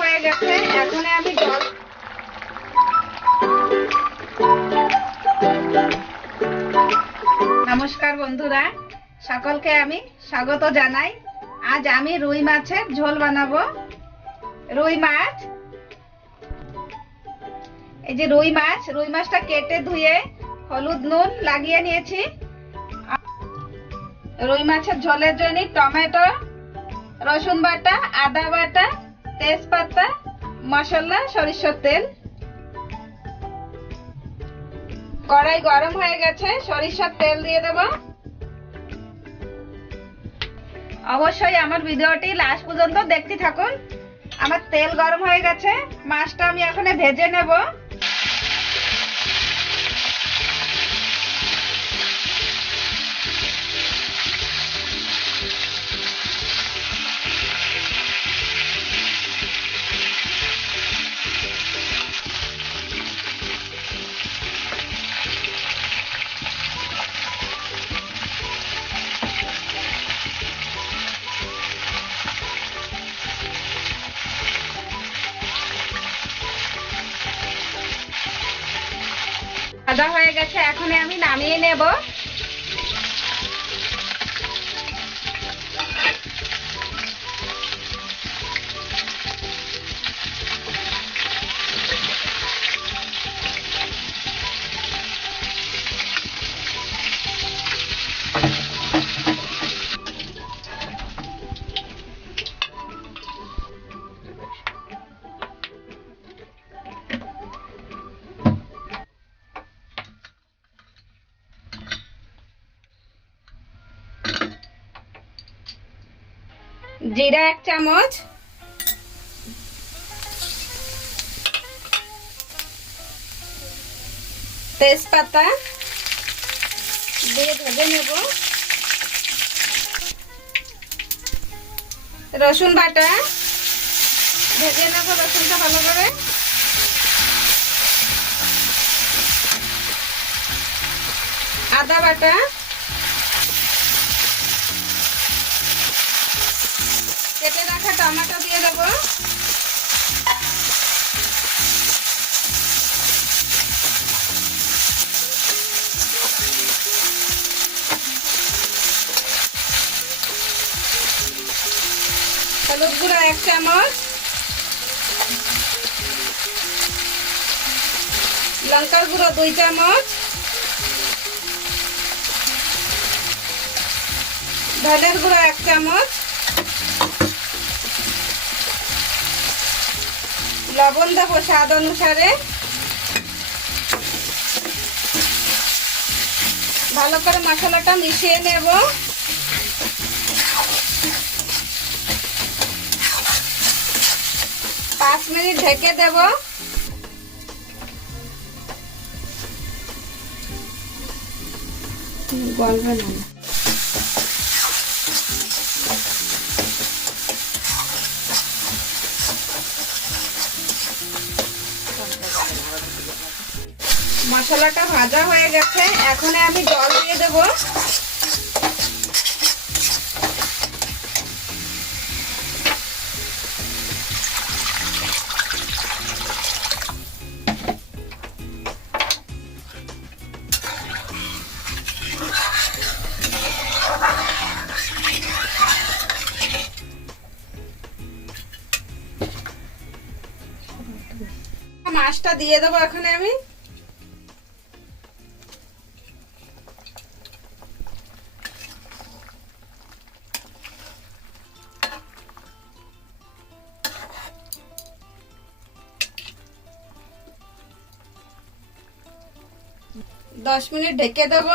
হয়ে গেছে, এখন আমি জল। নমস্কার বন্ধুরা, সকলকে আমি স্বাগত জানাই। আজ আমি রুই মাছের ঝোল বানাবো। রুই মাছ, এই যে রুই মাছটা কেটে ধুয়ে হলুদ নুন লাগিয়ে নিয়েছি। রুই মাছের ঝোলের জন্য টমেটো, রসুন বাটা, আদা বাটা, তেজপাতা, মশলা, সরিষার তেল। কড়াই গরম হয়ে গেছে, সরিষার তেল দিয়ে দেব। অবশ্যই আমার ভিডিওটি লাস্ট পর্যন্ত দেখতে থাকুন। আমার তেল গরম হয়ে গেছে, মাছটা আমি এখন ভেজে নেব। ভাজা হয়ে গেছে, এখন আমি নামিয়ে নেব। জিরা 1 চামচ, তেজপাতা দিয়ে ভেজে নেব। রসুন বাটা ভেজে নেব, রসুনটা ভালো করে। আদা বাটা, কেটে রাখা টমেটো দিয়ে দেবো। হলুদ গুঁড়ো 1 চামচ, লঙ্কার গুঁড়ো 2 চামচ, ধনের গুঁড়ো 1 চামচ, লবণ দেবো স্বাদ অনুসারে। ভালো করে মশলাটা মিশিয়ে নেব। পাঁচ মিনিট ঢেকে দেব। গলবে না। মশলাটা ভাজা হয়ে গেছে, এখন আমি জল দিয়ে দেব। মাছটা দিয়ে দেবো এখন আমি। 10 মিনিট ঢেকে দেব।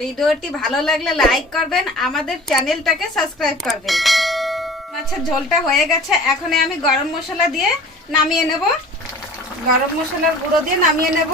ভিডিওটি ভালো লাগলে লাইক করবেন, আমাদের চ্যানেলটাকে সাবস্ক্রাইব করবেন। মাছের ঝোলটা হয়ে গেছে, এখন আমি গরম মশলা দিয়ে নামিয়ে নেব। গরম মশলার গুঁড়ো দিয়ে নামিয়ে নেব।